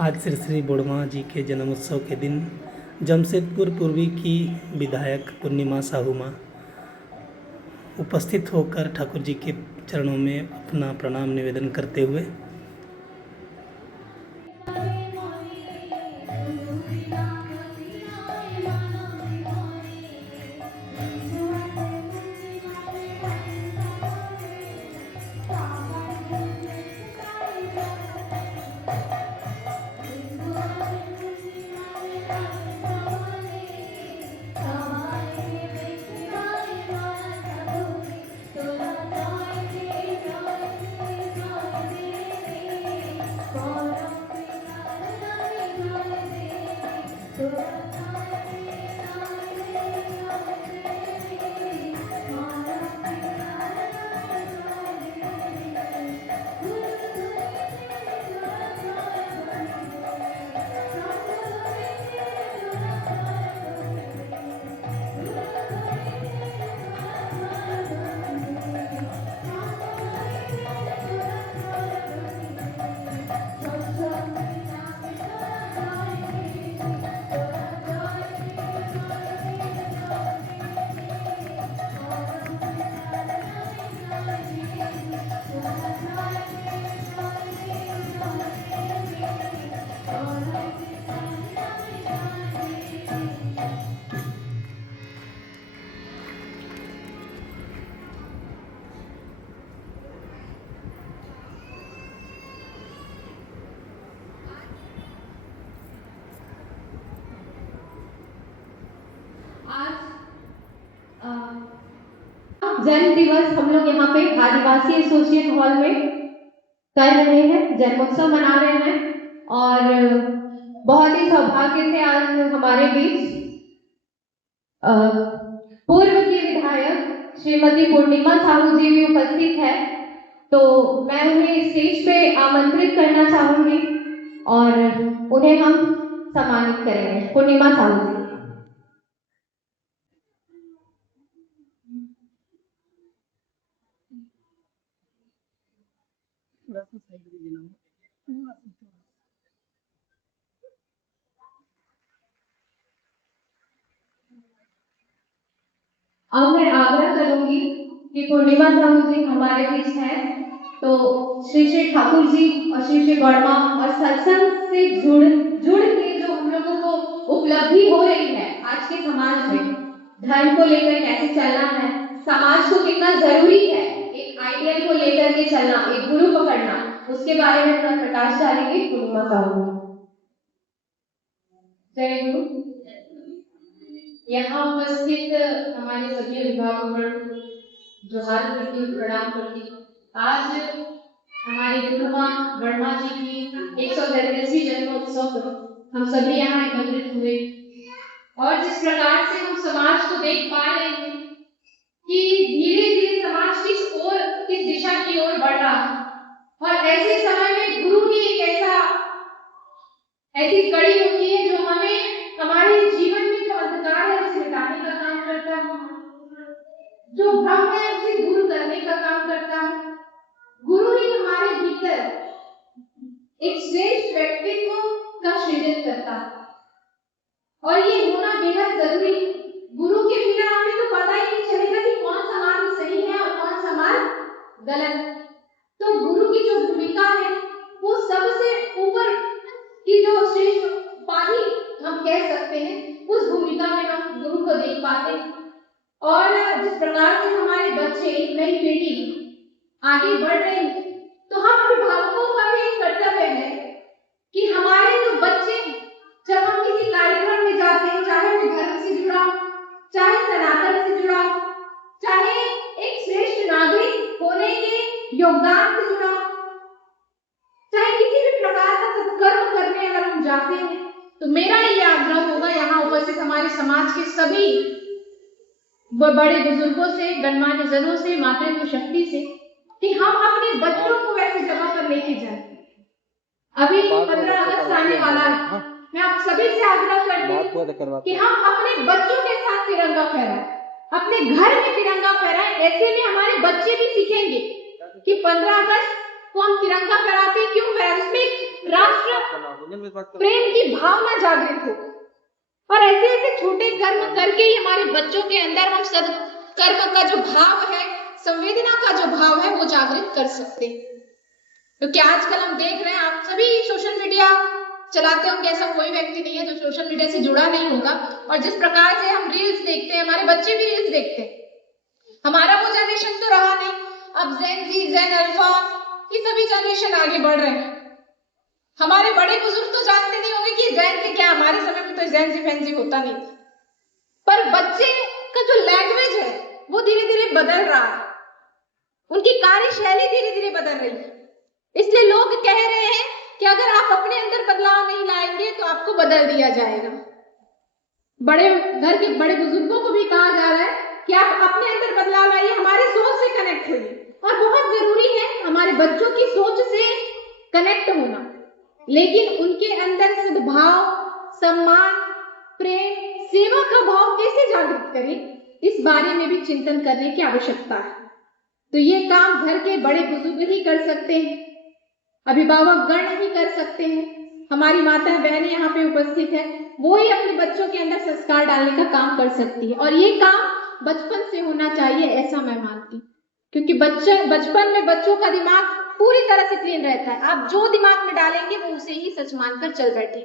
आज श्री श्री बुढ़मा जी के जन्मोत्सव के दिन जमशेदपुर पूर्वी की विधायक पूर्णिमा साहू माँ उपस्थित होकर ठाकुर जी के चरणों में अपना प्रणाम निवेदन करते हुए जन्म दिवस हम लोग यहाँ पे आदिवासी एसोसिएशन हॉल में कर रहे हैं, जन्मोत्सव मना रहे हैं और बहुत ही सौभाग्य से आज हमारे बीच पूर्व की विधायक श्रीमती पूर्णिमा साहू जी भी उपस्थित है। तो मैं उन्हें स्टेज पे आमंत्रित करना चाहूंगी और उन्हें हम सम्मानित करेंगे। पूर्णिमा साहू जी। अब मैं आग्रह करूंगी कि पूर्णिमा साहू जी हमारे बीच हैं, तो श्री श्री ठाकुर जी और श्री श्री वर्मा और सत्संग से जुड़ के जो हम लोगों को उपलब्धि हो रही है आज के समाज में, धर्म को लेकर कैसे चलना है, समाज को कितना जरूरी है एक आइडियल को लेकर के चलना, एक गुरु पकड़ना, उसके बारे में थोड़ा प्रकाश डालेंगे पूर्णिमा साहू। जय गुरु। यहाँ उपस्थित हमारे सभी अभिभावकगण जोहार करती हूँ, प्रणाम करती हूँ। आज हमारे गुरुमा वर्मा जी की 110वीं जन्मोत्सव पर हम सभी यहाँ एकत्रित हुए और जिस प्रकार से हम समाज को देख पा रहे हैं कि धीरे धीरे समाज किस दिशा की ओर बढ़ रहा है और ऐसे समय में गुरु ही एक ऐसी कड़ी होती है जो हमें हमारे जीवन में जो अंधकार है उसे मिटाने का काम करता है, जो भ्रम है उसे दूर करने का काम करता है। गुरु ही हमारे भीतर एक श्रेष्ठ व्यक्तित्व का सृजन करता है और ये होना बेहद जरूरी है। गुरु के बिना हमें तो पता ही नहीं चलेगा कि कौन सा मार्ग सही है और कौन सा मार्ग गलत। तो गुरु की जो भूमिका है वो सबसे ऊपर की जो श्रेष्ठ उपाधि हम कह सकते हैं, उस भूमिका में हम गुरु को देख पाते हैं। और जिस प्रकार से हमारे बच्चे, एक नई पीढ़ी आगे बढ़ रही है, तो हम अभिभावकों का भी एक कर्तव्य है कि हमारे जो बच्चे जब हम किसी कार्यक्रम में जाते हैं, चाहे वो धर्म से जुड़ा, चाहे सनातन से जुड़ा, चाहे एक श्रेष्ठ नागरिक होने के योगदान से जुड़ा, चाहे किसी भी प्रकार का सत्कर्म करने अगर हम जाते हैं, तो मेरा ये आग्रह होगा यहाँ उपस्थित हमारे समाज के सभी बड़े बुजुर्गों से, गणमान्य जनों से, मातृत्व शक्ति से, कि हम अपने बच्चों को वैसे जगह पर लेके जाए। अभी 15 अगस्त आने वाला है, मैं आप सभी से आग्रह करती हूँ कि हम अपने बच्चों के साथ तिरंगा फहराएं, अपने घर में तिरंगा फहराएं। ऐसे में हमारे बच्चे भी सीखेंगे कि 15 अगस्त वो हम तिरंगा फहराते हैं, क्यों फहराते? इसमें एक राष्ट्र प्रेम की भावना जागृत हो। और ऐसे ऐसे छोटे कर्म करके ही हमारे बच्चों के अंदर हम सदकर्म का जो भाव है, संवेदना का जो भाव है, वो जागृत कर सकते हैं। क्योंकि आजकल हम देख रहे हैं, आप सभी सोशल मीडिया चलाते होंगे, ऐसा कोई व्यक्ति नहीं है जो सोशल मीडिया से जुड़ा नहीं होगा। और जिस प्रकार से हम रील्स देखते हैं, हमारे बच्चे भी रील्स देखते हैं। हमारा वो जनरेशन तो रहा नहीं, अब जेन जी, जेन अल्फा, ये सभी जनरेशन आगे बढ़ रहे हैं। हमारे बड़े बुजुर्ग तो जानते नहीं होंगे कि जेन से क्या, हमारे समय में तो जेन जी फैन जी होता नहीं था। पर बच्चे का जो लैंग्वेज है वो धीरे धीरे बदल रहा है, उनकी कार्यशैली धीरे धीरे बदल रही है। इसलिए लोग कह रहे हैं कि अगर आप अपने अंदर बदलाव नहीं लाएंगे तो आपको बदल दिया जाएगा। बड़े घर के बड़े बुजुर्गों को भी कहा जा रहा है कि आप अपने अंदर बदलाव लाइए, हमारी सोच से कनेक्ट होइए। और बहुत जरूरी है हमारे बच्चों की सोच से कनेक्ट होना, लेकिन उनके अंदर सद्भाव, सम्मान, प्रेम, सेवा का भाव कैसे जागृत करें, इस बारे में भी चिंतन करने की आवश्यकता है। तो ये काम घर के बड़े बुजुर्ग ही कर सकते हैं, अभिभावक गण ही कर सकते हैं। हमारी माता बहनें यहाँ पे उपस्थित है, वो ही अपने बच्चों के अंदर संस्कार डालने का काम कर सकती है। और ये काम बचपन से होना चाहिए, ऐसा मैं मानती हूँ। क्योंकि बचपन में बच्चों का दिमाग पूरी तरह से क्लीन रहता है। आप जो दिमाग में डालेंगे वो उसे ही सच मानकर चल बैठे।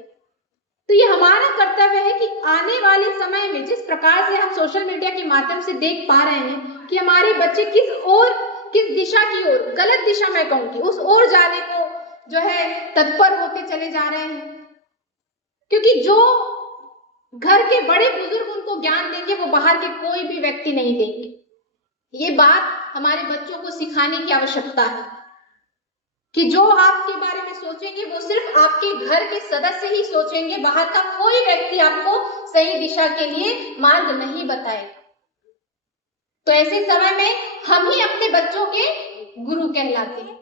तो ये हमारा कर्तव्य है कि आने वाले समय में जिस प्रकार से हम सोशल मीडिया के माध्यम से देख पा रहे हैं कि हमारे बच्चे किस दिशा की ओर, गलत दिशा मैं कहूंगी, उस ओर जाने को जो है तत्पर होते चले जा रहे हैं। क्योंकि जो घर के बड़े बुजुर्ग उनको ज्ञान देंगे वो बाहर के कोई भी व्यक्ति नहीं देंगे। ये बात हमारे बच्चों को सिखाने की आवश्यकता है कि जो आपके बारे में सोचेंगे वो सिर्फ आपके घर के सदस्य ही सोचेंगे, बाहर का कोई व्यक्ति आपको सही दिशा के लिए मार्ग नहीं बताएगा। तो ऐसे समय में हम ही अपने बच्चों के गुरु कहलाते हैं।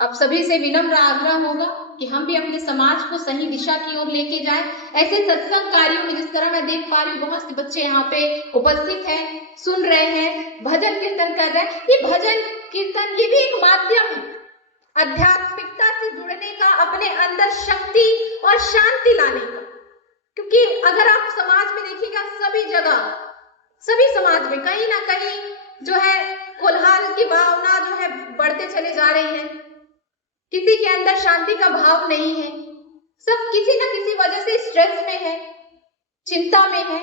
अब सभी से विनम्र आग्रह होगा कि हम भी अपने समाज को सही दिशा की ओर लेके जाएं। ऐसे सत्संग कार्यों में जिस तरह मैं देख पा रही हूँ, बहुत से बच्चे यहाँ पे उपस्थित हैं, सुन रहे हैं, भजन कीर्तन कर रहे हैं। ये भजन कीर्तन ये भी एक माध्यम है आध्यात्मिकता से जुड़ने का, अपने अंदर शक्ति और शांति लाने का। क्योंकि अगर आप समाज में देखिएगा, सभी जगह, सभी समाज में कहीं ना कहीं जो है कोलाहल की भावना जो है बढ़ते चले जा रही है। किसी के अंदर शांति का भाव नहीं है, सब किसी न किसी वजह से स्ट्रेस में है, चिंता में है।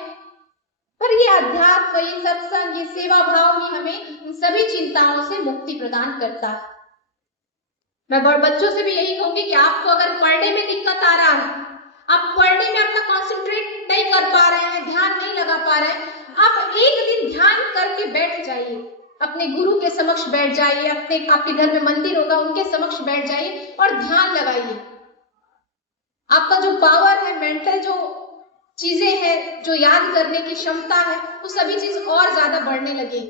पर ये अध्यात्म, ये सत्संग, ये सेवा भाव ही हमें इन सभी चिंताओं से मुक्ति प्रदान करता है। मैं बच्चों से भी यही कहूंगी कि आपको अगर पढ़ने में दिक्कत आ रहा है, आप पढ़ने में अपना कॉन्सेंट्रेट नहीं कर पा रहे हैं, ध्यान नहीं लगा पा रहे हैं, आप एक दिन ध्यान करके बैठ जाइए, अपने गुरु के समक्ष बैठ जाइए, आपके घर में मंदिर होगा उनके समक्ष बैठ जाइए और ध्यान लगाइए। आपका जो पावर है, मेंटल जो चीजें हैं, जो याद करने की क्षमता है, वो सभी चीज और ज्यादा बढ़ने लगेगी।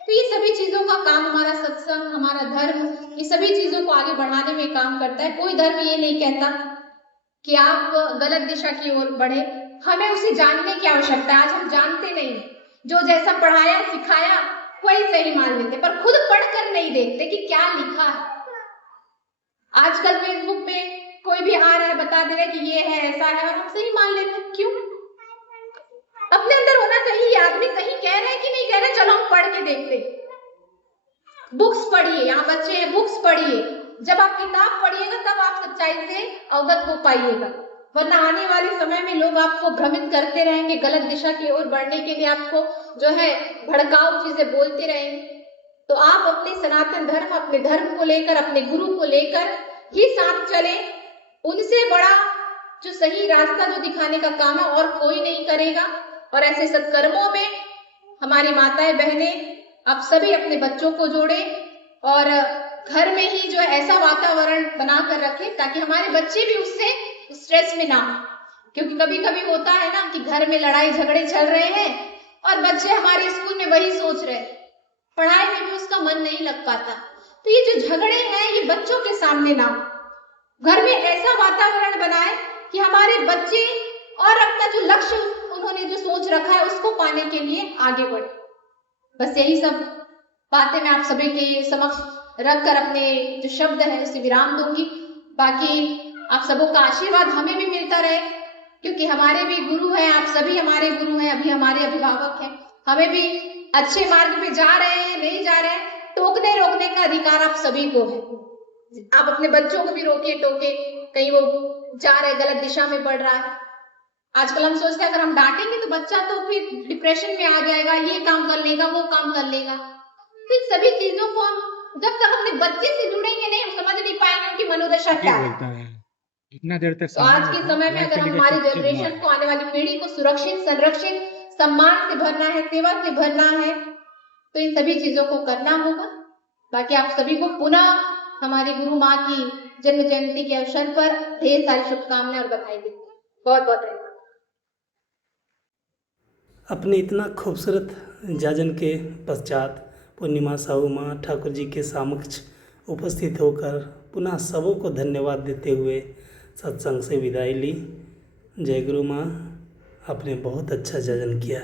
तो ये सभी चीजों का काम हमारा सत्संग, हमारा धर्म, ये सभी चीजों को आगे बढ़ाने में काम करता है। कोई धर्म ये नहीं कहता कि आप गलत दिशा की ओर बढ़े, हमें उसे जानने की आवश्यकता है। आज हम जानते नहीं, जो जैसा पढ़ाया सिखाया वही सही मान लेते, पर खुद पढ़कर नहीं देखते कि क्या लिखा है। आजकल फेसबुक में कोई भी आ रहा है, बता दे रहा है कि ये है, ऐसा है, और हम सही मान लेते हैं। क्यों? अपने अंदर होना चाहिए, ये आदमी सही कह रहे हैं कि नहीं कह रहे, चलो हम पढ़ के देखते। बुक्स पढ़िए, यहाँ बच्चे हैं, बुक्स पढ़िए। जब आप किताब पढ़िएगा तब आप सच्चाई से अवगत हो पाइएगा, वरना आने वाले समय में लोग आपको भ्रमित करते रहेंगे, गलत दिशा की ओर बढ़ने के लिए आपको जो है भड़काऊ चीजें बोलते रहेंगे। तो आप अपने सनातन धर्म, अपने धर्म को लेकर, अपने गुरु को लेकर ही साथ चले। उनसे बड़ा जो सही रास्ता जो दिखाने का काम है और कोई नहीं करेगा। और ऐसे सत्कर्मों में हमारी माताएं बहनें आप सभी अपने बच्चों को जोड़े और घर में ही जो ऐसा वातावरण बनाकर रखें ताकि हमारे बच्चे भी उससे स्ट्रेस में ना हो। क्योंकि कभी कभी होता है ना कि घर में लड़ाई झगड़े चल रहे हैं और बच्चे हमारे स्कूल में वही सोच रहे हैं, पढ़ाई में भी उसका मन नहीं लग पाता। तो ये जो झगड़े हैं ये बच्चों के सामने ना हो। घर में ऐसा वातावरण बनाए कि हमारे बच्चे और अपना जो लक्ष्य उन्होंने जो सोच रखा है उसको पाने के लिए आगे बढ़े। बस यही सब बातें मैं आप सभी के समक्ष रख कर अपने जो शब्द है उसे विराम दूंगी। बाकी आप सबों का आशीर्वाद हमें भी मिलता रहे, क्योंकि हमारे भी गुरु हैं, आप सभी हमारे गुरु हैं, अभी हमारे अभिभावक हैं। हमें भी अच्छे मार्ग पे जा रहे हैं नहीं जा रहे हैं, टोकने रोकने का अधिकार आप सभी को है। आप अपने बच्चों को भी रोके टोके, कहीं वो जा रहे गलत दिशा में बढ़ रहा है। आजकल हम सोचते हैं अगर हम डांटेंगे तो बच्चा तो फिर डिप्रेशन में आ जाएगा, ये काम कर लेगा वो काम कर लेगा। तो इन सभी चीजों को हम जब तक अपने बच्चे से जुड़ेंगे नहीं, हम समझ नहीं पाएंगे कि मनोदशा क्या है। इतना देर तक तो आज के समय में अगर हमारी जनरेशन को, आने वाली पीढ़ी को सुरक्षित, संरक्षित, सम्मान से भरना है, सेवा से भरना है, तो इन सभी चीजों को करना होगा। बाकी आप सभी को पुनः हमारी गुरु माँ की जन्म जयंती के अवसर पर ढेर सारी शुभकामनाएं और बधाई देती हूँ। बहुत बहुत धन्यवाद। अपने इतना खूबसूरत जाजन के पश्चात पूर्णिमा साहू माँ ठाकुर जी के समक्ष उपस्थित होकर पुनः सबों को धन्यवाद देते हुए सत्संग से विदाई ली। जय गुरु माँ, आपने बहुत अच्छा जाजन किया।